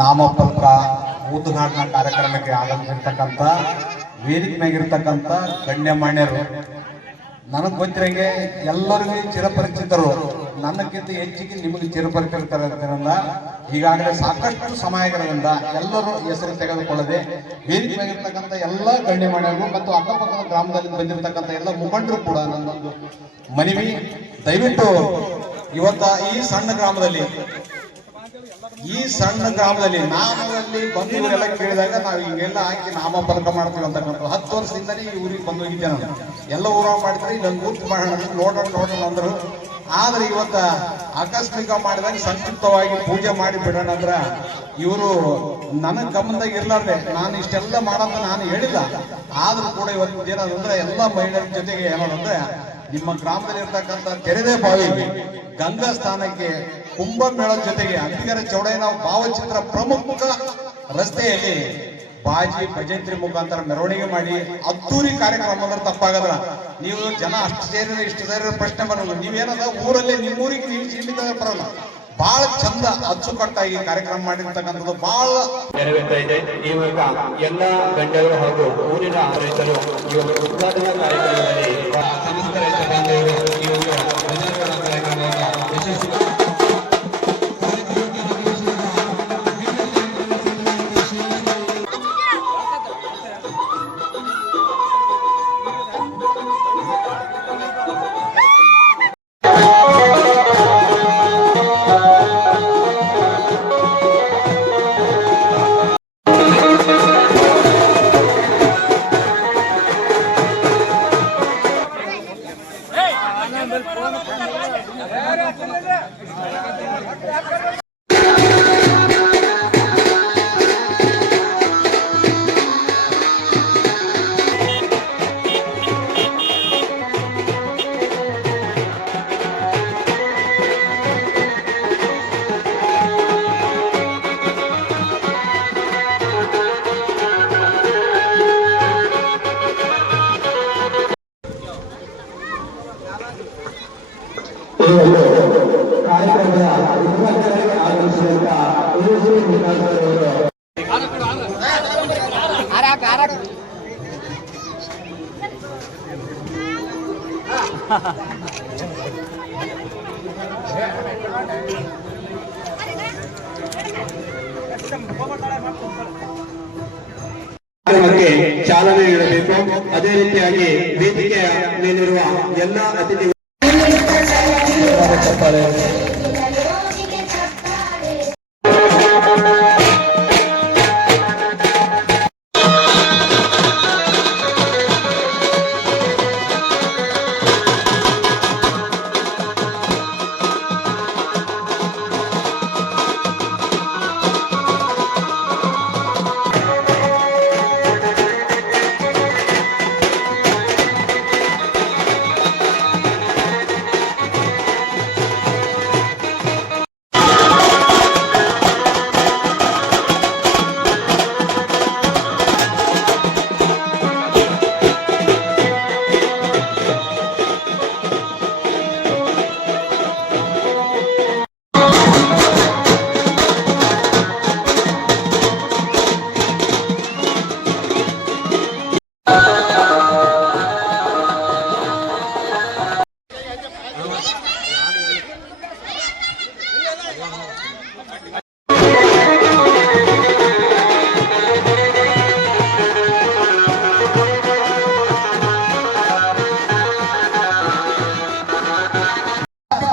ನಾಮಫಲಕ ಉದ್ಘಾಟನಾ ಕಾರ್ಯಕ್ರಮಕ್ಕೆ ಆಗಮಿಸಿರ್ತಕ್ಕಂಥ ವೇದಿಕೆ ಮೇಗಿರ್ತಕ್ಕಂಥ ಗಣ್ಯಮಾನ್ಯರು, ನನಗೆ ಗೊತ್ತಿರಂಗೆ ಎಲ್ಲರಿಗೂ ಚಿರಪರಿಚಿತರು, ನನ್ನಕ್ಕಿಂತ ಹೆಚ್ಚಿಗೆ ನಿಮಗೆ ಚಿರಪರಿಚಿತರಿಂದ ಈಗಾಗಲೇ ಸಾಕಷ್ಟು ಸಮಯಗಳಿಂದ ಎಲ್ಲರೂ ಹೆಸರು ತೆಗೆದುಕೊಳ್ಳದೆ ವೇದಿಕೆ ಮೇಗಿರ್ತಕ್ಕಂಥ ಎಲ್ಲ ಗಣ್ಯಮಾನ್ಯರು ಮತ್ತು ಅಕ್ಕಪಕ್ಕದ ಗ್ರಾಮದಲ್ಲಿ ಬಂದಿರತಕ್ಕಂಥ ಎಲ್ಲ ಮುಖಂಡರು ಕೂಡ ನನ್ನೊಂದು ಮನವಿ, ದಯವಿಟ್ಟು ಇವತ್ತ ಈ ಸಣ್ಣ ಗ್ರಾಮದಲ್ಲಿ ನಾಮದಲ್ಲಿ ಬಂದು ಇವರೆಲ್ಲ ಕೇಳಿದಾಗ ನಾವು ಹಿಂಗೆಲ್ಲ ಹಾಕಿ ನಾಮಫಲಕ ಮಾಡ್ತೀವಿ ಅಂತಕ್ಕಂಥ 10 ವರ್ಷದಿಂದನೇ ಈ ಊರಿಗೆ ಬಂದು ಹೋಗಿದ್ದೆ ನಾನು. ಎಲ್ಲ ಊರಾಗ ಮಾಡಿದ್ರೆ ಇಲ್ಲೊಂದು ಊಟ ಮಾಡೋಣ ನೋಡೋಣ ಅಂದ್ರು. ಆದ್ರೆ ಇವತ್ತ ಆಕಸ್ಮಿಕ ಮಾಡಿದಾಗ ಸಂಕ್ಷಿಪ್ತವಾಗಿ ಪೂಜೆ ಮಾಡಿ ಬಿಡೋಣ ಅಂದ್ರ ಇವರು ನನ್ನ ಗಮನದಾಗ ಇರ್ಲಾರ್ದೆ ನಾನು ಇಷ್ಟೆಲ್ಲ ಮಾಡಂತ ನಾನು ಹೇಳಿಲ್ಲ. ಆದ್ರೂ ಕೂಡ ಇವತ್ತು ಏನಂದ್ರೆ ಎಲ್ಲ ಮಹಿಳೆಯರ ಜೊತೆಗೆ ಏನಂದ್ರೆ ನಿಮ್ಮ ಗ್ರಾಮದಲ್ಲಿ ಇರ್ತಕ್ಕಂಥ ತೆರೆದೇ ಬಾವಿಗೆ ಗಂಗಾ ಸ್ಥಾನಕ್ಕೆ ಕುಂಭಮೇಳದ ಜೊತೆಗೆ ಅಂಬಿಗರ ಚೌಡಯ್ಯನ ಭಾವಚಿತ್ರ ಪ್ರಮುಖ ರಸ್ತೆಯಲ್ಲಿ ಬಾಜಿ ಭಜಂತ್ರಿ ಮುಖಾಂತರ ಮೆರವಣಿಗೆ ಮಾಡಿ ಅದ್ದೂರಿ ಕಾರ್ಯಕ್ರಮ ಅಂದ್ರೆ ತಪ್ಪಾಗಲ್ಲ. ನೀವು ಜನ ಅಷ್ಟು ಸೇರಿದ್ರೆ ಇಷ್ಟು ಸೇರಿದ್ರೆ ಪ್ರಶ್ನೆ ಬರಲ್ಲ. ನೀವೇನದ ಊರಲ್ಲಿ ನಿಮ್ಮೂರಿಗೆ ನೀವು ಸೀಮಿತ ಬರಲ್ಲ. ಬಹಳ ಚಂದ ಅಚ್ಚುಕಟ್ಟಾಗಿ ಕಾರ್ಯಕ್ರಮ ಮಾಡಿರ್ತಕ್ಕಂಥದ್ದು ಬಹಳ ನೆರವೇರ್ತಾ ಇದೆ. ಈ ಮೂಲಕ ಎಲ್ಲ ಗಣ್ಯರು ಹಾಗೂ ಊರಿನ ರೈತರು ಈ ಒಂದು ಉದ್ಘಾಟನಾ ಕಾರ್ಯಕ್ರಮದಲ್ಲಿ ಸಮಸ್ತ ರೈತ ಬಾಂಧವರು ಈ ಒಂದು ಕಾರ್ಯಕ್ರಮವನ್ನು ಯಶಸ್ವಿ ಕಾರ್ಯಕ್ರಮದ ಉದ್ಘಾಟನೆಗೆ ಆಗಮಿಸಿದಂತ ಕಾರ್ಯಕ್ರಮಕ್ಕೆ ಚಾಲನೆ ನೀಡಬೇಕು. ಅದೇ ರೀತಿಯಾಗಿ ವೇದಿಕೆಯ ಮೇಲಿರುವ ಎಲ್ಲ ಅತಿಥಿ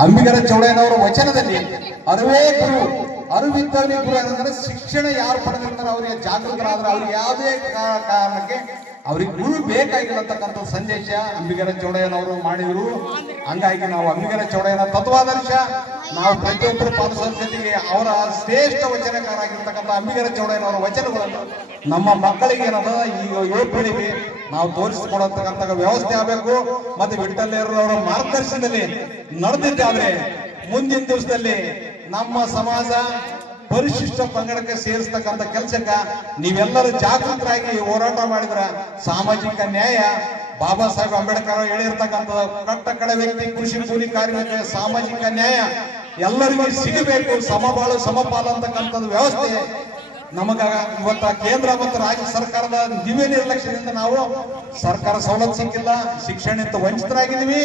ಅಂಬಿಗರ ಚೌಡಯ್ಯನವರ ವಚನದಲ್ಲಿ ಅರಿವೇ ಗುರು, ಅರಿವಿದ್ದವನೇ ಗುರು ಅನ್ನಂದ್ರೆ ಶಿಕ್ಷಣ ಯಾರು ಪಡೆದಿರ್ತಾರೆ ಅವರಿಗೆ ಜಾಗೃತರಾದ್ರೆ ಅವ್ರಿಗೆ ಯಾವುದೇ ಕಾರಣಕ್ಕೆ ಅವ್ರಿಗೆ ಗುರು ಬೇಕಾಗಿಲ್ಲ ಅಂತಕ್ಕಂಥ ಸಂದೇಶ ಅಂಬಿಗರ ಚೌಡಯ್ಯನವರು ಮಾಡಿದ್ರು. ಹಂಗಾಗಿ ನಾವು ಅಂಬಿಗರ ಚೌಡಯ್ಯನ ತತ್ವಾದರ್ಶ ನಾವು ಪ್ರತಿಯೊಬ್ಬರು ಪಾಲಿಸುವ ಜೊತೆಗೆ ಅವರ ಶ್ರೇಷ್ಠ ವಚನಕಾರ ಆಗಿರ್ತಕ್ಕಂಥ ಅಂಬಿಗರ ಚೌಡಯ್ಯನವರ ವಚನಗಳನ್ನು ನಮ್ಮ ಮಕ್ಕಳಿಗೆ ಏನದ ಈಗ ಯುವಪೀಳಿಗೆ ನಾವು ತೋರಿಸಿಕೊಡತಕ್ಕಂಥ ವ್ಯವಸ್ಥೆ ಆಗಬೇಕು. ಮತ್ತೆ ವಿಠ್ಠಲರವರ ಮಾರ್ಗದರ್ಶನದಲ್ಲಿ ನಡೆದಿದ್ದೆ ಆದ್ರೆ ಮುಂದಿನ ದಿವಸದಲ್ಲಿ ನಮ್ಮ ಸಮಾಜ ಪರಿಶಿಷ್ಟ ಪಂಗಡಕ್ಕೆ ಸೇರಿಸ್ತಕ್ಕಂಥ ಕೆಲಸಕ್ಕ ನೀವೆಲ್ಲರೂ ಜಾಗೃತರಾಗಿ ಹೋರಾಟ ಮಾಡಿದ್ರ ಸಾಮಾಜಿಕ ನ್ಯಾಯ ಬಾಬಾ ಸಾಹೇಬ್ ಅಂಬೇಡ್ಕರ್ ಹೇಳಿರ್ತಕ್ಕಂಥ ಕಟ್ಟ ಕಡೆ ವ್ಯಕ್ತಿ ಕೃಷಿ ಕೂಲಿ ಕಾರ್ಮಿಕ ಸಾಮಾಜಿಕ ನ್ಯಾಯ ಎಲ್ಲರಿಗೂ ಸಿಗಬೇಕು, ಸಮಬಾಳು ಸಮಪಾಲು ಅಂತಕ್ಕಂಥದ್ದು ವ್ಯವಸ್ಥೆ ನಮಗ ಇವತ್ತ ಕೇಂದ್ರ ಮತ್ತು ರಾಜ್ಯ ಸರ್ಕಾರದ ದಿವ್ಯ ನಿರ್ಲಕ್ಷ್ಯದಿಂದ ನಾವು ಸರ್ಕಾರ ಸವಲತ್ತು ಸಿಕ್ಕಿಲ್ಲ, ಶಿಕ್ಷಣದಿಂದ ವಂಚಿತರಾಗಿದ್ದೀವಿ.